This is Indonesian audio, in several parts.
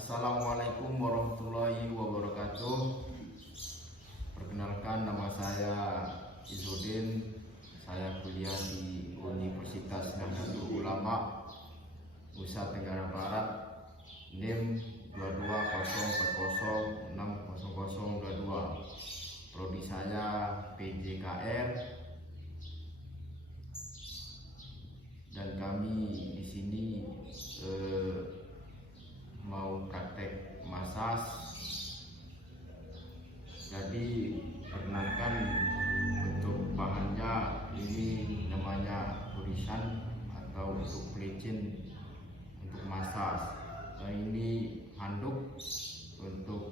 Assalamualaikum warahmatullahi wabarakatuh. Perkenalkan, nama saya Izudin. Saya kuliah di Universitas Nahdlatul Ulama Nusa Tenggara Barat, NIM 2204060022. Prodi saya PJKR, dan kami di sini mau praktek masas. Jadi perkenalkan, untuk bahannya ini namanya tulisan atau untuk pelicin untuk masas. Nah, ini handuk untuk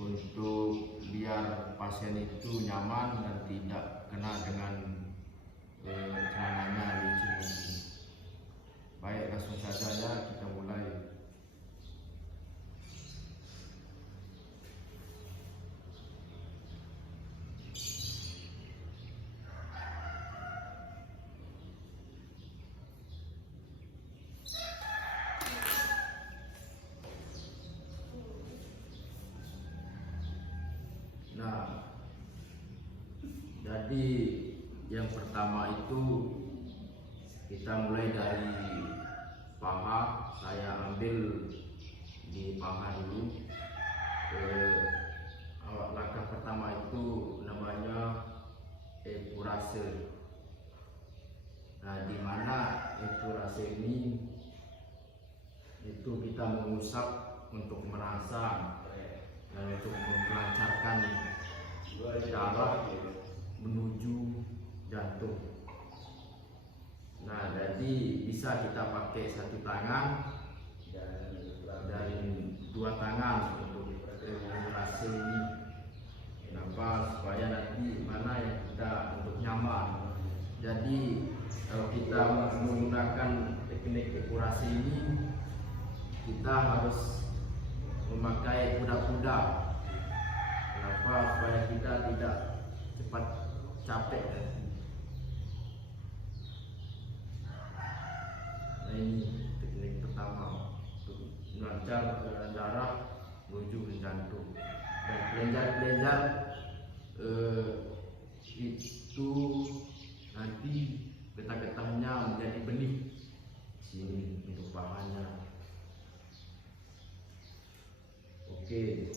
untuk biar pasien itu nyaman dan tidak kena dengan celananya licin. Baik, langsung saja ya, kita mulai. Nah, jadi yang pertama itu kita mulai dari paha. Saya ambil di paha dulu. Langkah pertama itu namanya epurase. Nah, di mana epurase ini itu kita mengusap untuk merangsang dan untuk melancarkan darah menuju jantung. Nah, jadi bisa kita pakai satu tangan dan dua tangan untuk epurase ini. Kenapa? Supaya nanti mana yang kita untuk nyaman. Jadi kalau kita menggunakan teknik epurase ini, kita harus memakai kuda-kuda. Kenapa? Supaya kita tidak cepat capek. Nah, ini teknik pertama untuk melancar aliran darah menuju ke jantung. Dan kelenjar-kelenjar itu nanti getah-getahnya menjadi benih sini untuk pahanya. Oke,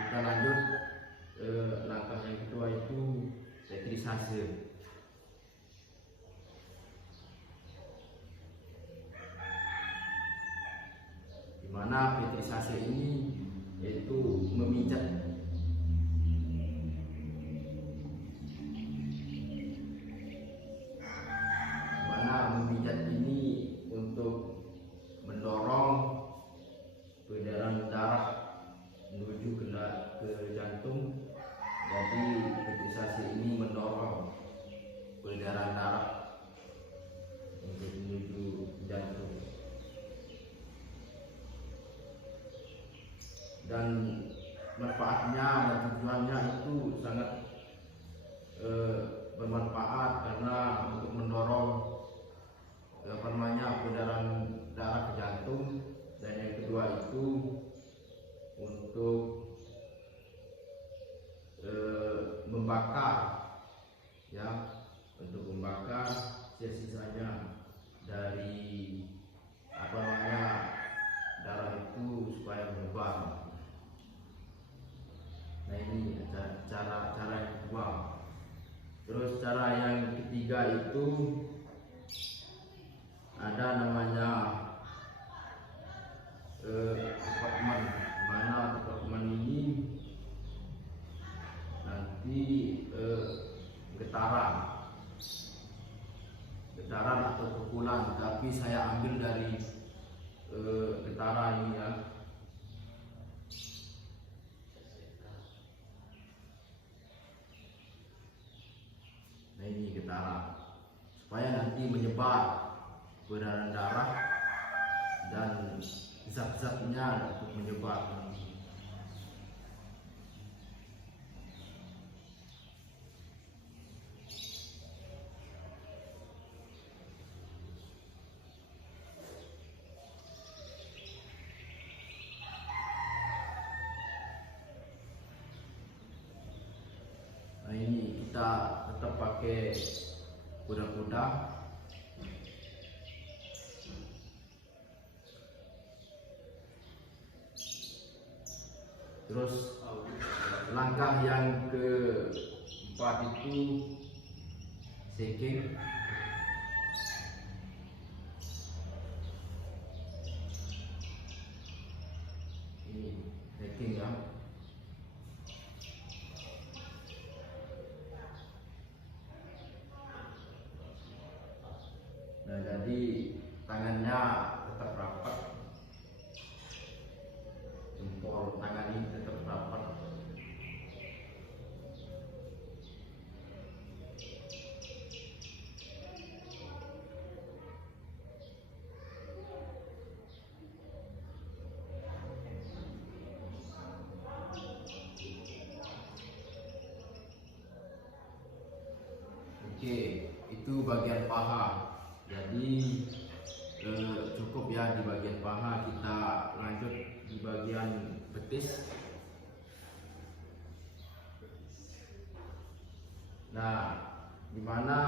kita lanjut. Langkah yang kedua itu petrisase. Dimana petrisase ini yaitu memijat. Dimana memijat ini untuk mendorong peredaran darah menuju ke jantung. Jadi petrisase ini mendorong peredaran darah untuk menuju jantung. Dan manfaatnya dan tujuannya itu sangat bermanfaat, karena untuk mendorong peredaran darah ke jantung. Dan yang kedua itu untuk membakar, ya, untuk membakar sisa-sisanya dari darah itu supaya menyebar. Nah, ini cara yang kedua. Terus cara yang ketiga itu ada namanya departemen. Mana departemen ini nanti getaran atau pukulan, tapi saya ambil dari getaran ini ya. Nah, ini getaran supaya nanti menyebar peredaran darah dan zat-zatnya untuk menyebar. kita tetap pakai kuda-kuda. Terus langkah yang keempat itu shaking. Ini shaking ya. Nah, jadi tangannya tetap rapat, jempol tangan ini tetap rapat. Oke, itu bagian paha. Jadi cukup ya di bagian paha. Kita lanjut di bagian betis. Nah, dimana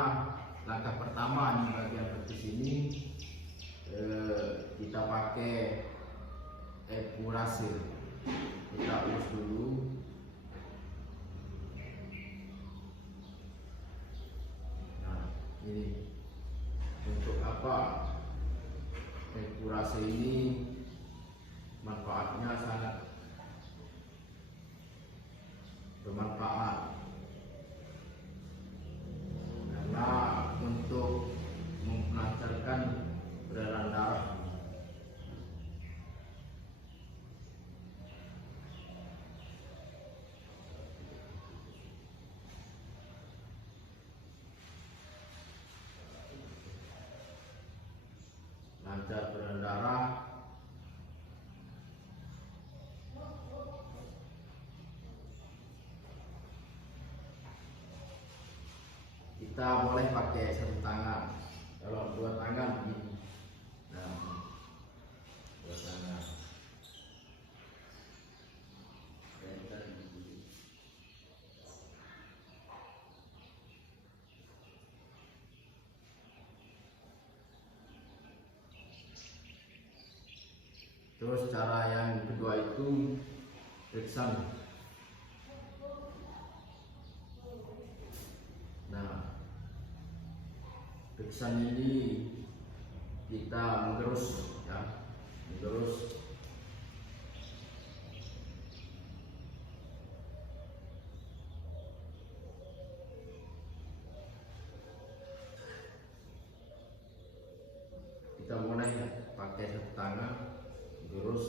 langkah pertama di bagian betis ini kita pakai epurasi. Kita urus dulu. Nah, ini untuk apa epurasi ini? Manfaatnya sangat bermanfaat karena untuk melancarkan peredaran darah. Lancar peredaran darah. Kita boleh pakai satu tangan. Kalau dua tangan begini. Nah, dua tangan. Terus cara yang kedua itu reksan. Nah, reksan ini kita menggerus ya, menggerus. Kita mulai ya, pakai satu tangan gerus.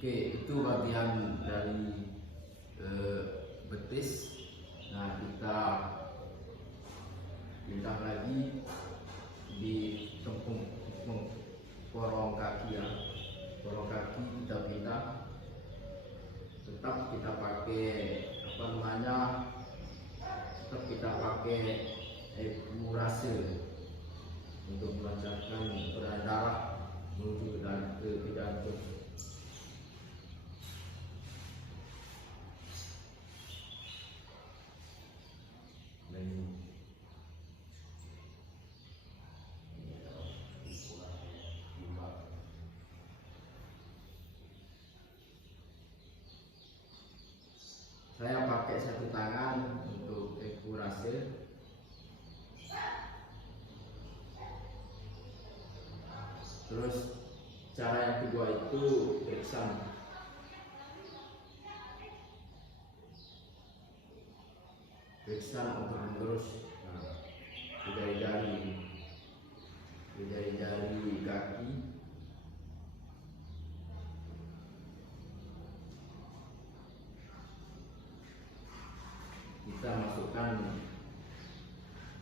Oke, itu bagian dari betis. Nah, kita pindah lagi di tepung korong kaki ya. Korong kaki kita pindah. Tetap kita pakai apa namanya? Tetap kita pakai epurasi untuk melancarkan peredaran darah menuju ke jantung. Saya pakai satu tangan untuk epurasi. Terus cara yang kedua itu reksan. Reksan untuk menggerus. Nah, jari-jari kaki. Kita masukkan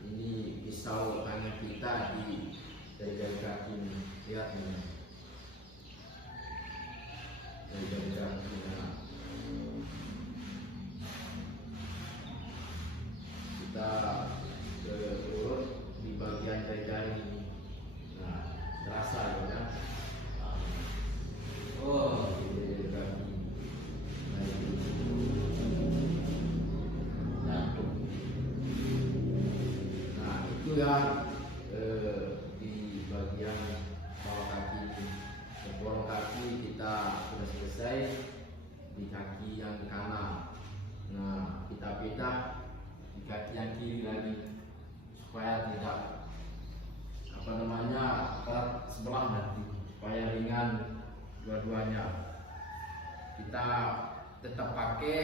ini pisau tangan kita di jari-jari kaki ini. lihat ini dari kakinya. Kita turun di bagian jari ini. Nah, terasa ya kan? Oh, ini kaki. Nah, itu jantung. Nah, itu yang di bagian bawah kaki ini. Tempurung kaki kita sudah selesai di kaki yang kanan. Nah, kita pindah di kaki yang kiri lagi supaya tidak berat sebelah nanti, supaya ringan dua-duanya. Kita tetap pakai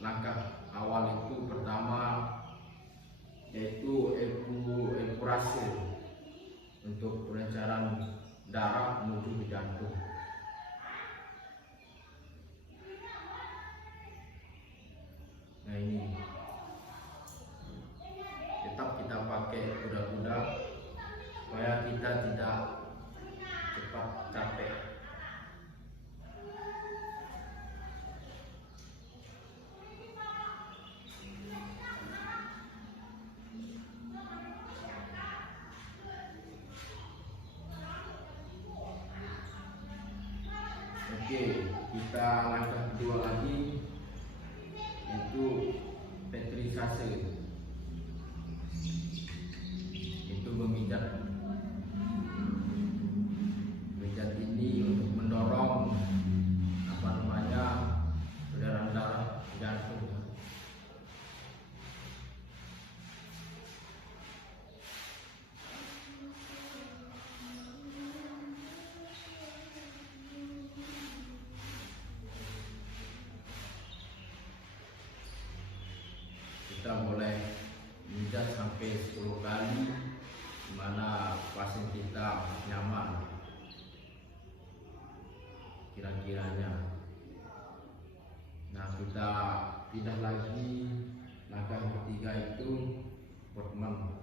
langkah awal itu pertama yaitu epurasi untuk pelancaran darah menuju ke jantung. Nah, ini tetap kita pakai kuda-kuda supaya kita tidak cepat capek. Oke, kita langkah kedua lagi itu petrisase, itu memijat ini untuk mendorong peredaran darah jantung. Kita boleh mijat sampai 10 kali di mana pasien kita nyaman kira-kiranya. Nah, kita pindah lagi langkah ketiga itu Portman.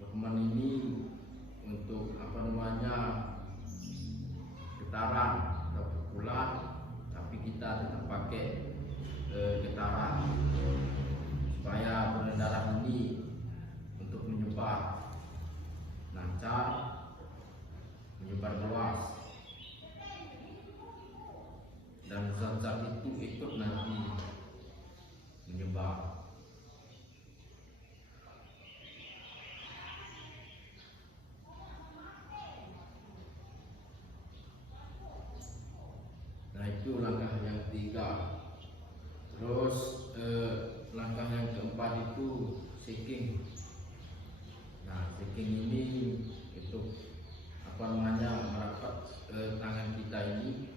Portman ini untuk getaran atau pukulan, tapi kita tetap pakai getaran supaya peredaran darah ini untuk menyebar lancar, menyebar luas, dan zat-zat itu ikut nanti menyebar. Nah, itu langkah yang ketiga. Terus langkah yang keempat itu shaking. Nah, shaking ini itu merapat tangan kita ini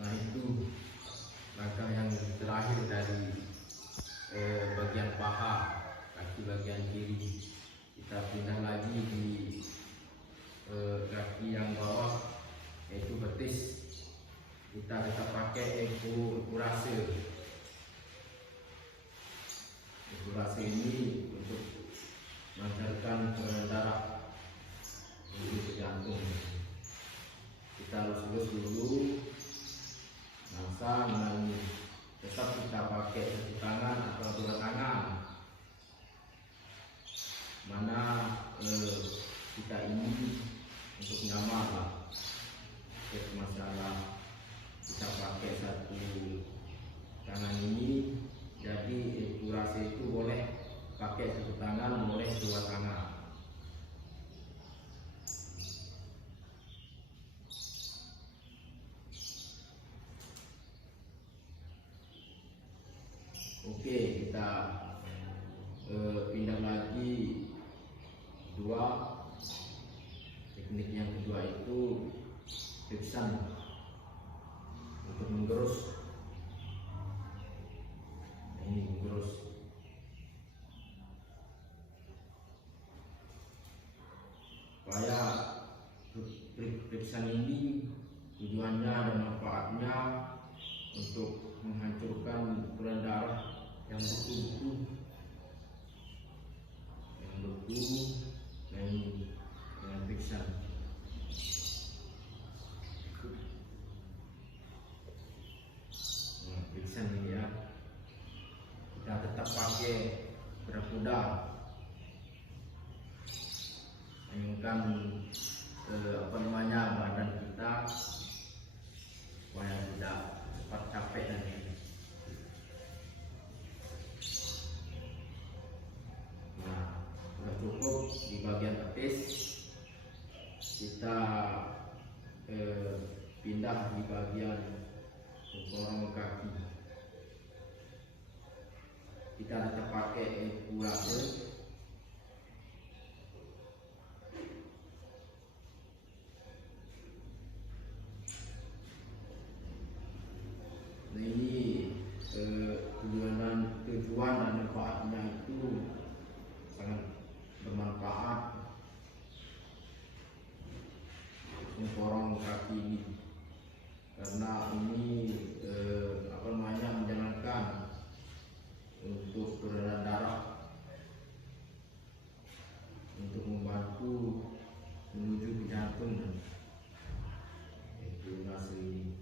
Nah, itu langkah yang terakhir dari bagian paha, kaki bagian kiri. Kita pindah lagi di kaki yang bawah, yaitu betis. Kita tetap pakai epurase. Epurase ini untuk melancarkan peredaran darah menuju ke jantung. Kita lus-lus dulu. Nah, ini tetap kita pakai satu tangan atau dua tangan, mana kita ini untuk nyaman lah. Masalah kita pakai satu tangan ini, jadi epurase itu boleh pakai satu tangan, boleh dua tangan. Oke, kita pindah lagi teknik yang kedua itu Pipsan untuk menggerus. ini terus supaya periksaan ini tujuannya dan manfaatnya untuk menghancurkan gula darah yang beku dan pingsan. Pingsan ini ya, kita tetap pakai kuda mainkan badan kita supaya tidak cepat capek nanti. Nah, sudah cukup di bagian petis, kita pindah di bagian tengkorak kaki. Kita tetap pakai kurase. Nah, ini tujuan dan manfaatnya itu sangat bermanfaat tengkorak kaki ini, karena ini menjalankan untuk peredaran darah, untuk membantu menuju ke jantung. Itu nasi.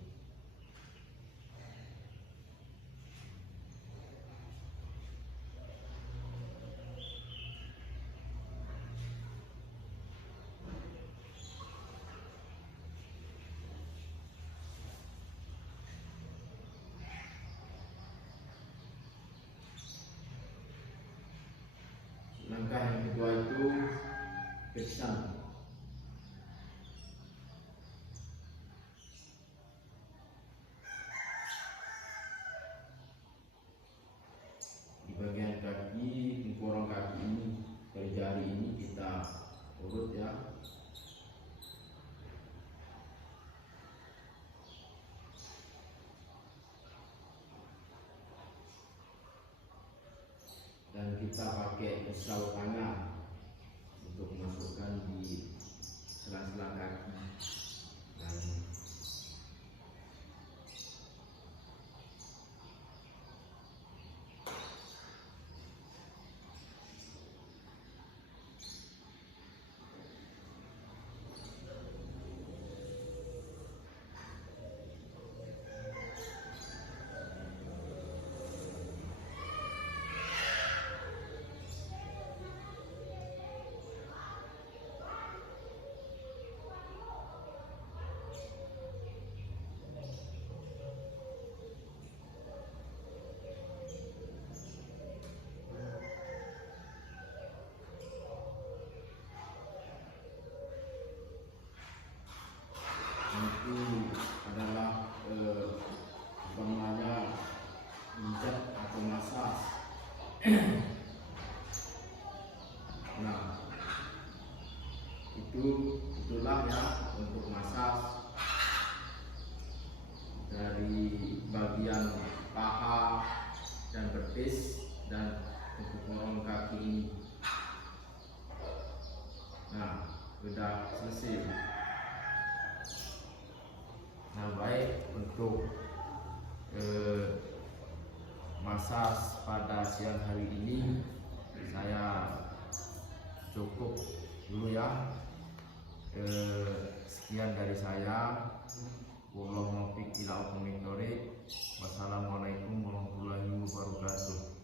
Langkah yang kedua itu pingsan. Di bagian kaki, tengkorak kaki ini, dari jari ini kita urut ya. Dan kita pakai pisau tangan untuk masukkan di sela-sela kaki. Itu adalah pijat atau masas. Nah, itulah ya untuk masas dari bagian paha dan betis dan tengkorak kaki ini. Nah, sudah selesai. Nah, baik, untuk masas pada siang hari ini saya cukup dulu ya. Sekian dari saya. Wassalamualaikum warahmatullahi wabarakatuh.